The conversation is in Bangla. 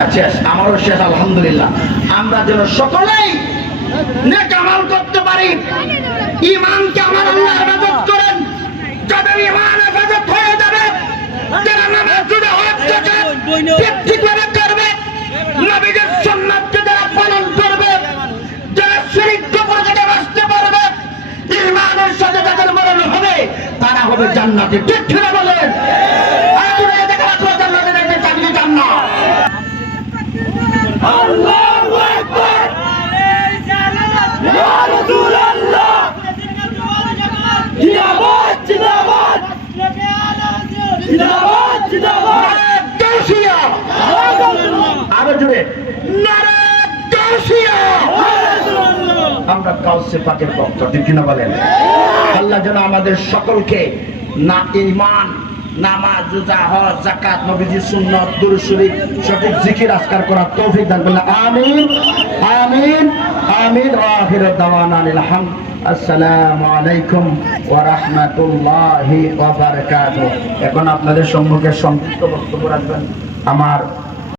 শেষ, আমারও শেষ আলহামদুলিল্লাহ। আমরা যেন সকলেই নেক আমল করতে পারি। ঈমানকে আমার আল্লাহ হেফাজত করেন। যাদের ঈমান হেফাজত হয়ে যাবে, যারা নামাজ যদি হজ থেকে ঠিক করে করবে, নবীদের সুন্নাতকে যারা পালন করবে, যারা শিরক কুফর থেকে বাঁচতে পারবে, ঈমানের সাথে যাদের মরণ হবে, তারা হবে জান্নাতে। ঠিক কিনা বলেন? আল্লাহু আকবার, ইয়া রাসূলুল্লাহ, জিন্দাবাদ জিন্দাবাদ, জিন্দাবাদ জিন্দাবাদ, গাউসিয়া, আরো জোরে নারে গাউসিয়া। আমরা গাউসে পাকের ভক্ত, ঠিক কিনা বলেন? আল্লাহ যেন আমাদের সকলকে না ঈমান, নামাজ, রোজা, হজ, যাকাত, নবীজির সুন্নাত, দুরূদ শরীফ, সঠিক জিকির আজকার করার তৌফিক দান করুন। আমিন আমিন আমিন। ওয়া আখিরু দাওয়ানা আলহামদুলিল্লাহ। আসসালামু আলাইকুম ওয়া রাহমাতুল্লাহি ওয়া বারাকাতুহু। এখন আপনাদের সম্মুখে সংক্ষিপ্ত বক্তব্য রাখবেন আমার